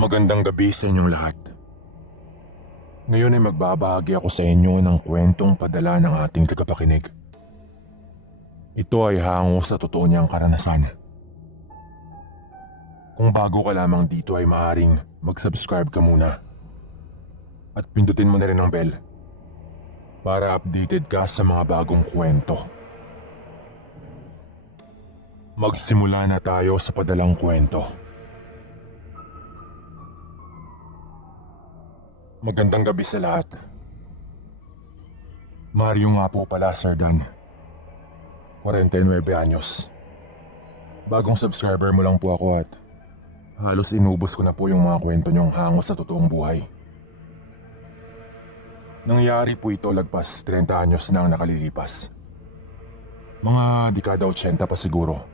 Magandang gabi sa inyong lahat. Ngayon ay magbabahagi ako sa inyo ng kwentong padala ng ating tagapakinig. Ito ay hango sa totoo niyang karanasan. Kung bago ka lamang dito ay maaaring mag-subscribe ka muna at pindutin mo na rin ang bell para updated ka sa mga bagong kwento. Magsimula na tayo sa padalang kwento. Magandang gabi sa lahat. Mario nga po pala, Sir Dan. 49 anyos. Bagong subscriber mo lang po ako at halos inubos ko na po yung mga kwento niyong hango sa totoong buhay. Nangyari po ito lagpas 30 anyos na ang nakalilipas. Mga dekada 80 pa siguro.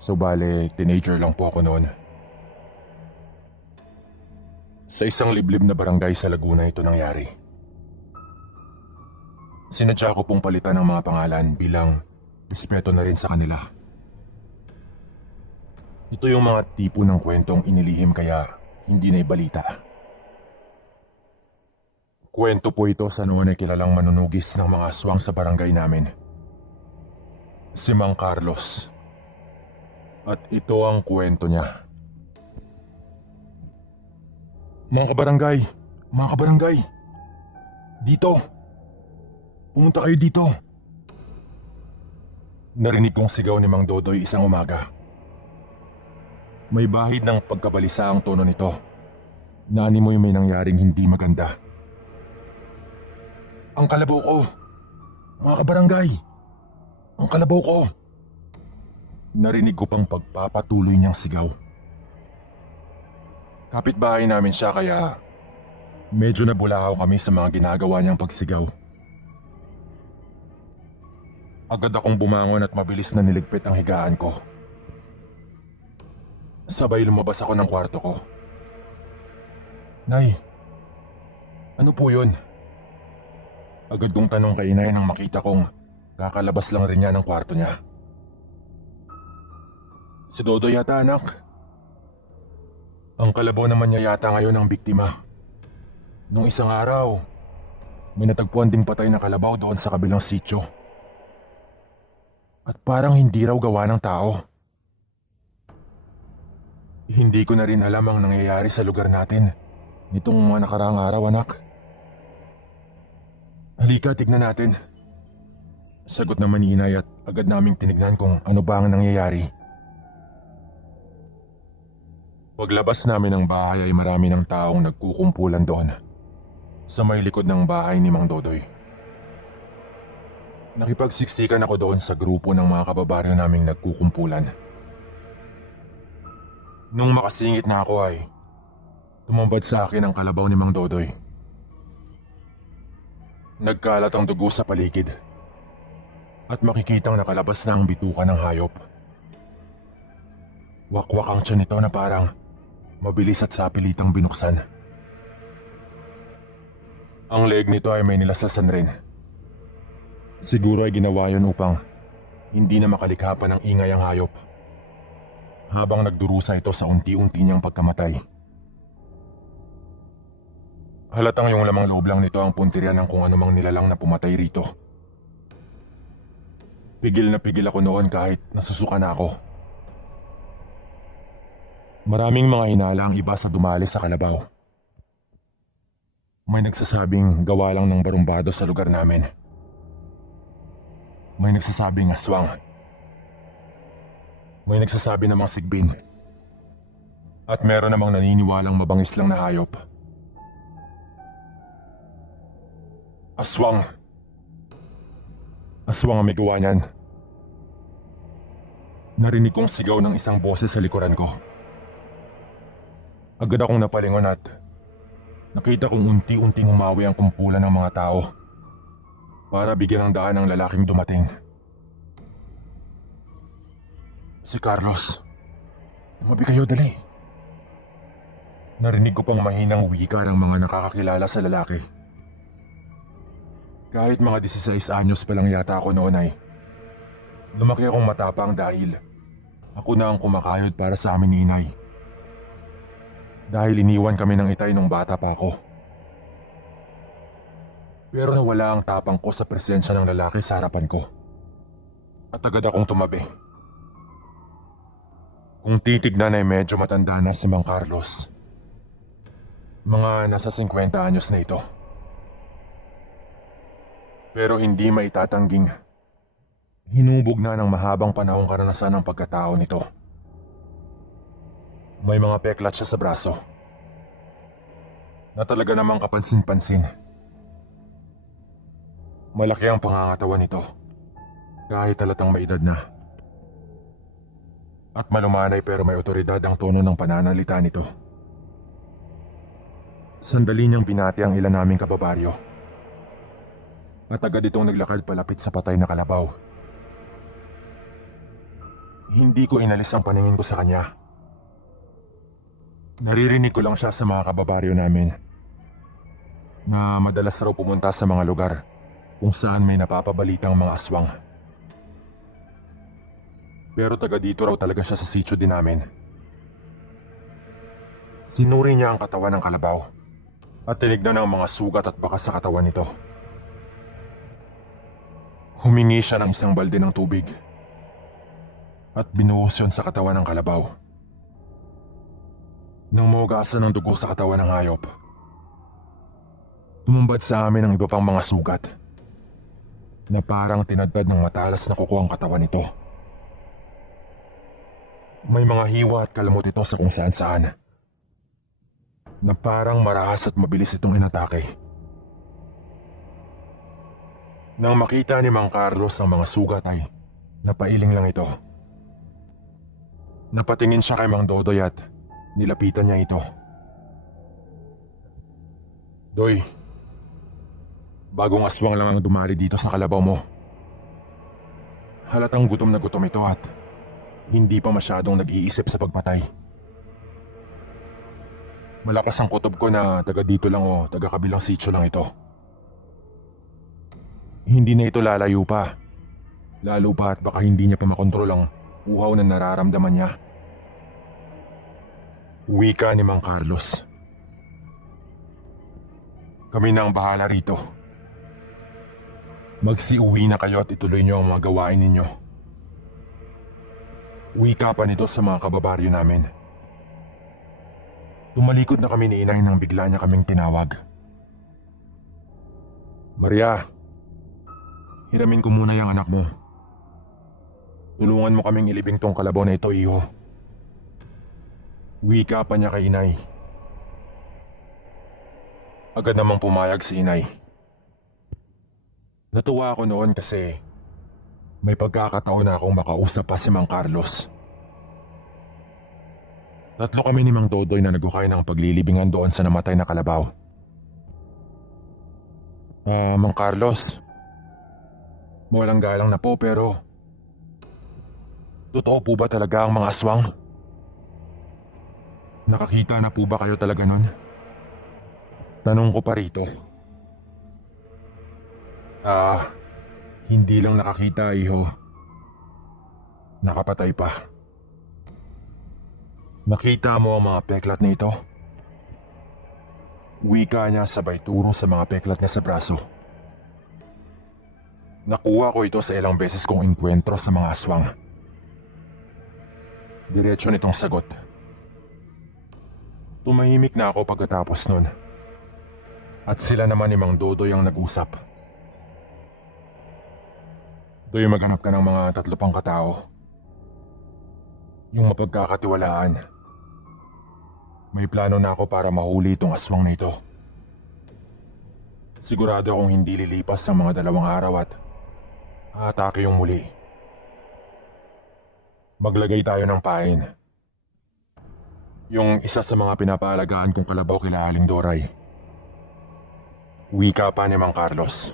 So bale, teenager lang po ako noon. Sa isang liblib na barangay sa Laguna ito nangyari. Sinadya ko pong palitan ng mga pangalan bilang respeto na rin sa kanila. Ito yung mga tipo ng kwentong inilihim kaya hindi na ibalita. Kwento po ito sa noon ay kilalang manunugis ng mga aswang sa barangay namin. Si Mang Carlos. At ito ang kwento niya. Mga kabarangay, dito. Pumunta kayo dito. Narinig kong sigaw ni Mang Dodoy isang umaga. May bahid ng pagkabalisa ang tono nito. Naanimoy may nangyaring hindi maganda. Ang kalabaw ko! Mga kabarangay! Ang kalabaw ko! Narinig ko pang pagpapatuloy niyang sigaw. Kapitbahay namin siya kaya medyo nabulahaw kami sa mga ginagawa niyang pagsigaw. Agad akong bumangon at mabilis na niligpit ang higaan ko. Sabay lumabas ako ng kwarto ko. Nay, ano po yun? Agad kong tanong kay inay nang makita kong kakalabas lang rin niya ng kwarto niya. Si Dodo yata, anak. Ang kalabaw naman niya yata ngayon ang biktima. Nung isang araw, may natagpuan ding patay na kalabaw doon sa kabilang sityo. At parang hindi raw gawa ng tao. Hindi ko na rin alam ang nangyayari sa lugar natin nitong mga nakaraang araw, anak. Halika, tignan natin. Sagot naman ni inay at agad naming tinignan kung ano ba ang nangyayari. Paglabas namin ng bahay ay marami ng taong nagkukumpulan doon sa may likod ng bahay ni Mang Dodoy. Nakipagsiksikan ako doon sa grupo ng mga kababaryo naming nagkukumpulan. Nung makasingit na ako ay tumambad sa akin ang kalabaw ni Mang Dodoy. Nagkalat ang dugo sa paligid at makikitang nakalabas na ang bituka ng hayop. Wakwak ang tiyan nito na parang mabilis at sapilitang binuksan. Ang leeg nito ay may nilasasan rin. Siguro ay ginawa yun upang hindi na makalikha pa ng ingay ang hayop habang nagdurusa ito sa unti-unti niyang pagkamatay. Halatang yung lamang loob lang nito ang puntirya ng kung anumang nilalang na pumatay rito. Pigil na pigil ako noon kahit nasusuka na ako. Maraming mga hinala ang iba sa dumali sa kalabaw. May nagsasabing gawa lang ng barumbado sa lugar namin. May nagsasabing aswang. May nagsasabi namang sigbin. At meron namang naniniwalang mabangis lang na hayop. Aswang. Aswang ang may gawa niyan. Narinig kong sigaw ng isang boses sa likuran ko. Agad akong napalingon at nakita kong unti-unting humawi ang kumpulan ng mga tao para bigyan ng daan ng lalaking dumating. Si Carlos. Tumabi kayo, dali. Narinig ko pang mahinang wika ng mga nakakakilala sa lalaki. Kahit mga 16 anyos pa lang yata ako noon ay lumaki akong matapang dahil ako na ang kumakayod para sa amin ni inay. Dahil iniwan kami ng itay nung bata pa ako. Pero nawala ang tapang ko sa presensya ng lalaki sa harapan ko. At agad akong tumabi. Kung titignan ay medyo matanda na si Mang Carlos. Mga nasa 50 anyos na ito. Pero hindi maitatangging hinubog na ng mahabang panahong karanasan ng pagkatao nito. May mga peklat siya sa braso na talaga namang kapansin-pansin. Malaki ang pangangatawan nito kahit halatang may edad na. At malumanay pero may otoridad ang tono ng pananalita nito. Sandali niyang binati ang ilan naming kababaryo. At agad itong naglakad palapit sa patay na kalabaw. Hindi ko inalis ang paningin ko sa kanya. Naririnig ko lang siya sa mga kababaryo namin na madalas raw pumunta sa mga lugar kung saan may napapabalitang mga aswang. Pero taga dito raw talaga siya sa sitio din namin. Sinuri niya ang katawan ng kalabaw at tinignan ang mga sugat at bakas sa katawan nito. Humingi siya ng isang balde ng tubig at binuhos yun sa katawan ng kalabaw. Nang maugasan ng dugo sa katawan ng hayop, tumumbad sa amin ang iba pang mga sugat na parang tinadtad ng matalas na kuko ang katawan nito. May mga hiwa at kalamot ito sa kung saan-saan na parang marahas at mabilis itong inatake. Nang makita ni Mang Carlos ang mga sugat ay napailing lang ito. Napatingin siya kay Mang Dodoy at nilapitan niya ito. Doy, bagong aswang lang ang dumari dito sa kalabaw mo. Halatang gutom na gutom ito at hindi pa masyadong nag-iisip sa pagpatay. Malakas ang kutob ko na taga dito lang o taga kabilang sitio lang ito. Hindi na ito lalayo pa. Lalo pa at baka hindi niya pa makontrol ang uhaw na nararamdaman niya. Wika ni Mang Carlos. Kami na ang bahala rito. Magsiuwi na kayo at ituloy niyo ang mga gawain ninyo. Wika pa nito sa mga kababaryo namin. Tumalikod na kami ni inay nang bigla niya kaming tinawag. Maria, hiramin ko muna yung anak mo. Tulungan mo kaming ilibing tong kalabaw na ito, iho. Wika pa niya kay inay. Agad namang pumayag si inay. Natuwa ako noon kasi may pagkakataon na akong makausap pa si Mang Carlos. Tatlo kami ni Mang Dodoy na nagukay ng paglilibingan doon sa namatay na kalabaw. Mang Carlos, mawalang galang na po pero totoo po ba talaga ang mga aswang? Nakakita na po ba kayo talaga nun? Tanong ko pa rito. Hindi lang nakakita, iho. Nakapatay pa. Nakita mo ang mga peklat na ito? Wika niya sabay turo sa mga peklat niya sa braso. Nakuha ko ito sa ilang beses kong enkwentro sa mga aswang. Diretso nitong sagot. Tumahimik na ako pagkatapos nun. At sila naman ni Mang Dodoy ang nag-usap. Doy, maghanap ka ng mga 3 pang katao. Yung mapagkakatiwalaan. May plano na ako para mahuli itong aswang na ito. Sigurado akong hindi lilipas ang mga 2 araw at aatake yung muli. Maglagay tayo ng pain. Yung isa sa mga pinapaalagaan kong kalabaw kila Aling Doray. Wika pa ni Mang Carlos.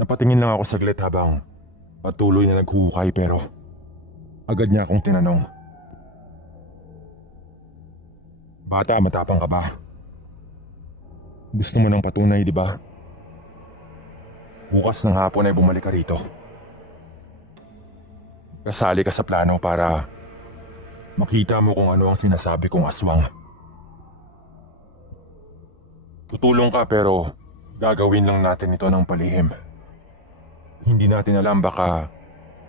Napatingin lang ako saglit habang patuloy na naghukay pero agad niya akong tinanong. Bata, matapang ka ba? Gusto mo ng patunay, di ba? Bukas ng hapon ay bumalik ka rito. Kasali ka sa plano para makita mo kung ano ang sinasabi kong aswang. Tutulong ka pero gagawin lang natin ito ng palihim. Hindi natin alam, baka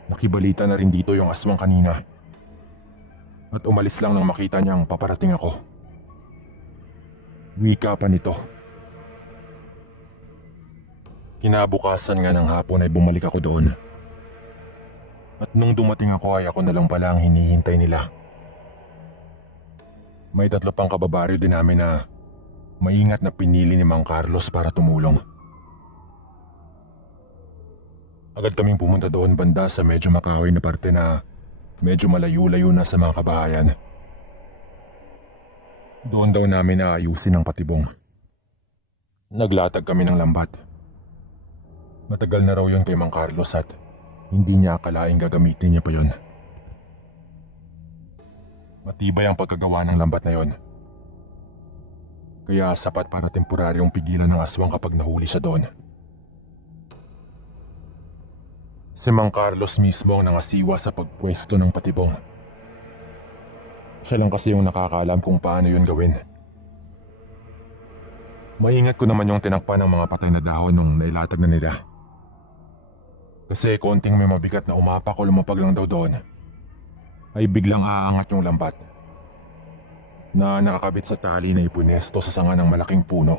nakibalita na rin dito yung aswang kanina. At umalis lang nang makita niyang paparating ako. Wika pa nito. Kinabukasan nga ng hapon ay bumalik ako doon. At nung dumating ako ay ako na lang pala ang hinihintay nila. May 3 pang kababaryo din namin na maingat na pinili ni Mang Carlos para tumulong. Agad kaming pumunta doon banda sa medyo makahoy na parte na medyo malayo-layo na sa mga kabahayan. Doon daw namin naayusin ang patibong. Naglatag kami ng lambat. Matagal na raw yun kay Mang Carlos at hindi niya akalaing gagamitin niya pa yun. Matibay ang pagkagawa ng lambat na yon. Kaya sapat para temporaryong pigilan ng aswang kapag nahuli siya doon. Si Mang Carlos mismo ang nangasiwa sa pagpwesto ng patibong. Siya lang kasi yung nakakaalam kung paano yun gawin. Maingat ko naman yung tinakpan ng mga patay na dahon nung nailatag na nila. Kasi konting may mabigat na umapak o lumapag lang daw doon, ay biglang aangat yung lambat na nakakabit sa tali na ipunesto sa sanga ng malaking puno.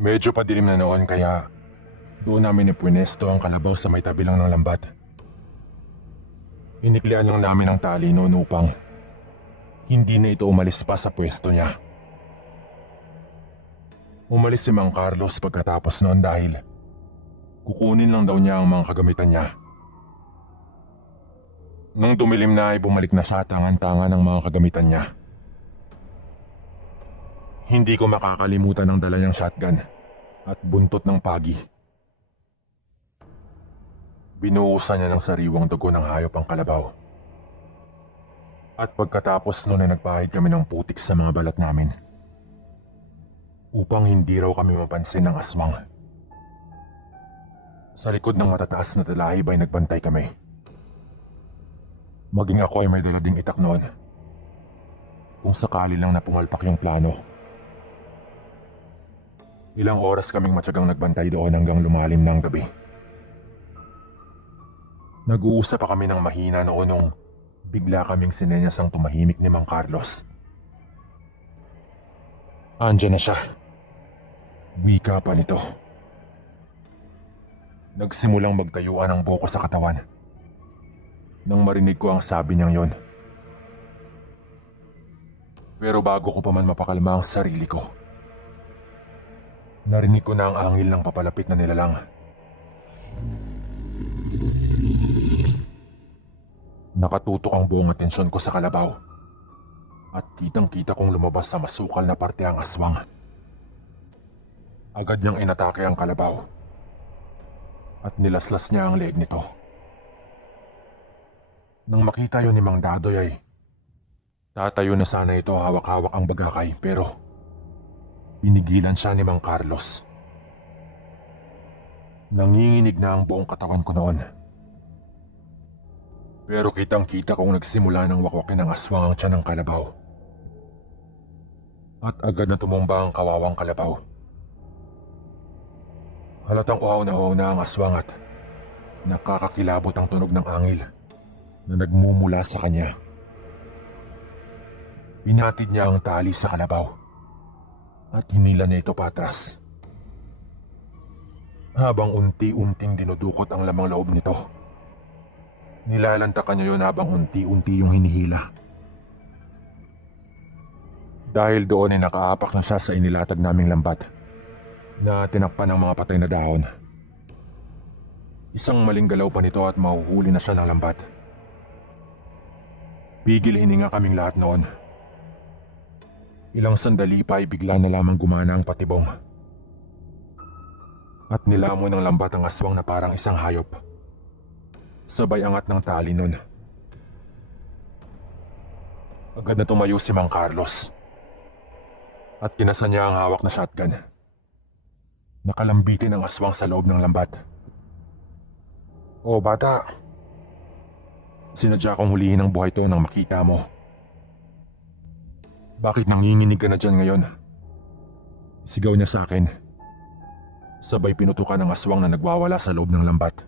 Medyo padilim na noon kaya doon namin ipunesto ang kalabaw sa may tabi lang ng lambat. Iniklian lang namin ang tali noon upang hindi na ito umalis pa sa pwesto niya. Umalis si Mang Carlos pagkatapos noon dahil kukunin lang daw niya ang mga kagamitan niya. Nung dumilim na ay bumalik na siya tangan-tangan ng mga kagamitan niya. Hindi ko makakalimutan ang dala niyang shotgun at buntot ng pagi. Binuhusan niya ng sariwang dugo ng hayop ang kalabaw. At pagkatapos noon ay nagpahid kami ng putik sa mga balat namin upang hindi raw kami mapansin ng aswang. Sa likod ng matataas na talahib ay nagbantay kami. Maging ako ay may dala ding itak noon. Kung sakali lang na pumalpak yung plano. Ilang oras kaming matyagang nagbantay doon hanggang lumalim ng gabi. Nag-uusap pa kami ng mahina noon nung bigla kaming sinenyas ang tumahimik ni Mang Carlos. Andiyan na siya. Wika pa nito. Nagsimulang magtayuan ang buko sa katawan nang marinig ko ang sabi niyang yon. Pero bago ko pa man mapakalma ang sarili ko, narinig ko na ang angil ng papalapit na nilalang. Nakatutok ang buong atensyon ko sa kalabaw at kitang-kita kong lumabas sa masukal na parte ang aswang. Agad niyang inatake ang kalabaw at nilaslas niya ang leeg nito. Nang makita yun ni Mang Dadoy ay tatayo na sana ito hawak-hawak ang bagakay pero pinigilan siya ni Mang Carlos. Nanginginig na ang buong katawan ko noon. Pero kitang-kita kong nagsimula ng wakwakin ng aswang ang tiyan ng kalabaw. At agad na tumumba ang kawawang kalabaw. Halatang uhaw na ang aswang at nakakakilabot ang tunog ng angil na nagmumula sa kanya. Pinatid niya ang tali sa kalabaw at hinila niya ito patras. Habang unti-unting dinudukot ang lamang loob nito, nilalantakan niya yun habang unti-unti yung hinihila. Dahil doon ay nakaapak na siya sa inilatag naming lambat na tinakpan ng mga patay na dahon. Isang maling galaw pa nito at mahuhuli na siya ng lambat. Pigil hininga kaming lahat noon. Ilang sandali pa ay bigla na lamang gumana ang patibong. At nilamon ng lambat ang aswang na parang isang hayop. Sabay angat ng tali nun. Agad na tumayo si Mang Carlos. At kinasan niya ang hawak na shotgun. Nakalambitin ang aswang sa loob ng lambat. "O bata, sinadya kong hulihin ang buhay to nang makita mo. Bakit nanginginig ka na dyan ngayon? Sigaw niya sa akin. Sabay pinutukan ng aswang na nagwawala sa loob ng lambat.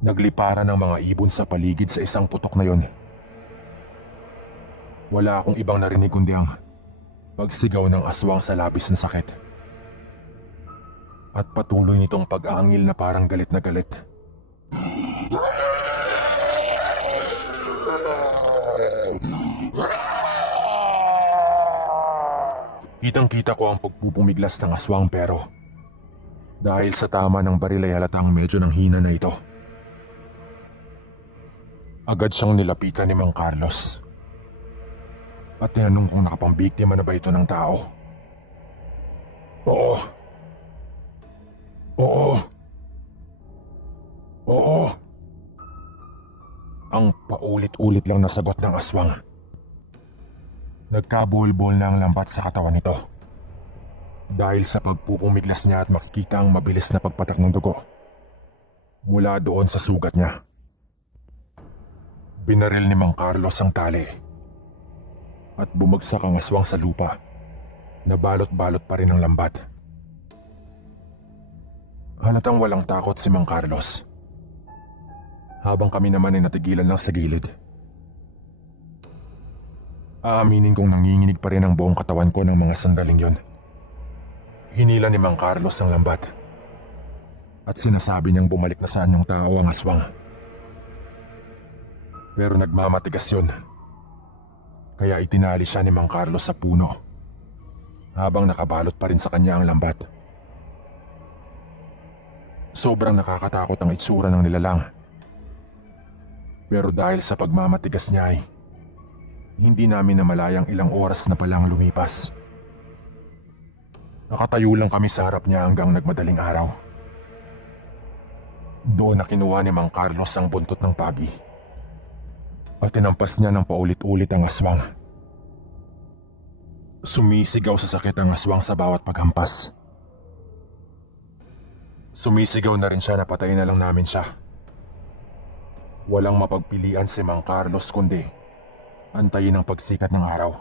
Nagliparan ng mga ibon sa paligid sa isang putok na yon. Wala akong ibang narinig kundi ang pagsigaw ng aswang sa labis na sakit. At patuloy nitong pag-aangil na parang galit na galit. Kitang-kita ko ang pagpupumiglas ng aswang pero dahil sa tama ng baril ay halatang medyo nang hina na ito. Agad siyang nilapitan ni Mang Carlos. At tinanong kung nakapambiktima na ba ito ng tao. Oo. Oo. Oo. Ang paulit-ulit lang na sagot ng aswang. Nagkabulbol na ang lambat sa katawan nito. Dahil sa pagpupumiglas niya at makikita ang mabilis na pagpatak ng dugo mula doon sa sugat niya. Binaril ni Mang Carlos ang tali at bumagsak ang aswang sa lupa na balot-balot pa rin ang lambat. Halatang walang takot si Mang Carlos. Habang kami naman ay natigilan lang sa gilid. Aaminin kong nanginginig pa rin ang buong katawan ko ng mga sandaling yon. Hinila ni Mang Carlos ang lambat at sinasabi niyang bumalik na sa anyong tao ang aswang. Pero nagmamatigas yun. Kaya itinali siya ni Mang Carlos sa puno habang nakabalot pa rin sa kanya ang lambat. Sobrang nakakatakot ang itsura ng nilalang. Pero dahil sa pagmamatigas niya ay hindi namin namalayang ilang oras na palang lumipas. Nakatayo lang kami sa harap niya hanggang nagmadaling araw. Doon na kinuha ni Mang Carlos ang buntot ng pagi at tinampas niya ng paulit-ulit ang aswang. Sumisigaw sa sakit ang aswang sa bawat paghampas. Sumisigaw na rin siya na patayin na lang namin siya. Walang mapagpilian si Mang Carlos kundi antayin ang pagsikat ng araw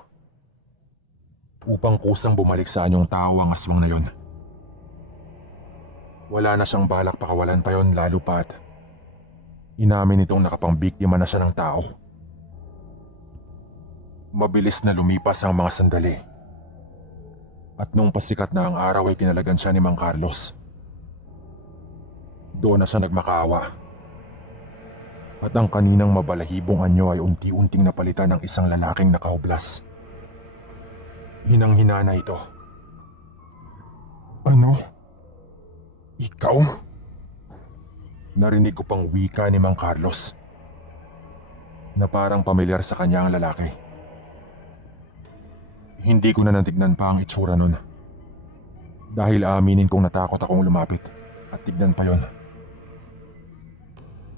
upang kusang bumalik sa anyong tao ang aswang na yon. Wala na siyang balak pakawalan pa yon, lalo pat inamin itong nakapambiktima na siya ng tao. Mabilis na lumipas ang mga sandali at nung pasikat na ang araw ay kinalagan siya ni Mang Carlos. Doon na siya nagmakaawa at ang kaninang mabalahibong anyo ay unti-unting napalitan ng isang lalaking nakahublas. Hinang-hina na ito. Ano? Ikaw? Narinig ko pang wika ni Mang Carlos na parang pamilyar sa kanya ang lalaki. Hindi ko na natignan pa ang itsura nun dahil aaminin kong natakot akong lumapit at tignan pa yon.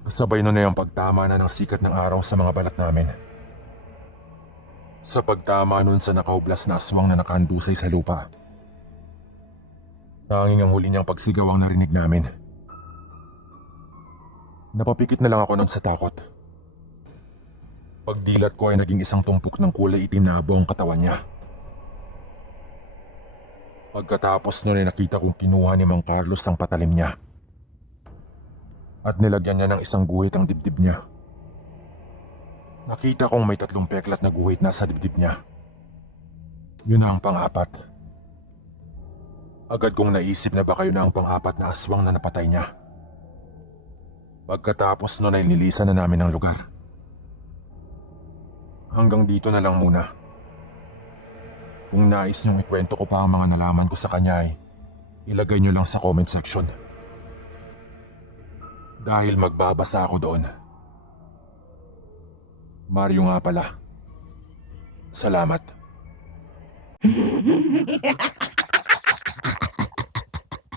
Kasabay nun na yung pagtama na ng sikat ng araw sa mga balat namin. Sa pagtama nun sa nakahublas na aswang na nakahandusay sa lupa. Tanging ang huli niyang pagsigaw ang narinig namin. Napapikit na lang ako nun sa takot. Pagdilat ko ay naging isang tumpok ng kulay itim na buong katawan niya. Pagkatapos nun ay nakita kong kinuha ni Mang Carlos ang patalim niya at nilagyan niya ng isang guhit ang dibdib niya. Nakita kong may 3 peklat na guhit na sa dibdib niya. Yun na ang pang-apat. Agad kong naisip na baka yun na ang pang-apat na aswang na napatay niya. Pagkatapos nun ay nilisan na namin ang lugar. Hanggang dito na lang muna. Kung nais niyong ikwento ko pa ang mga nalaman ko sa kanya ay ilagay niyo lang sa comment section. Dahil magbabasa ako doon. Mario nga pala. Salamat.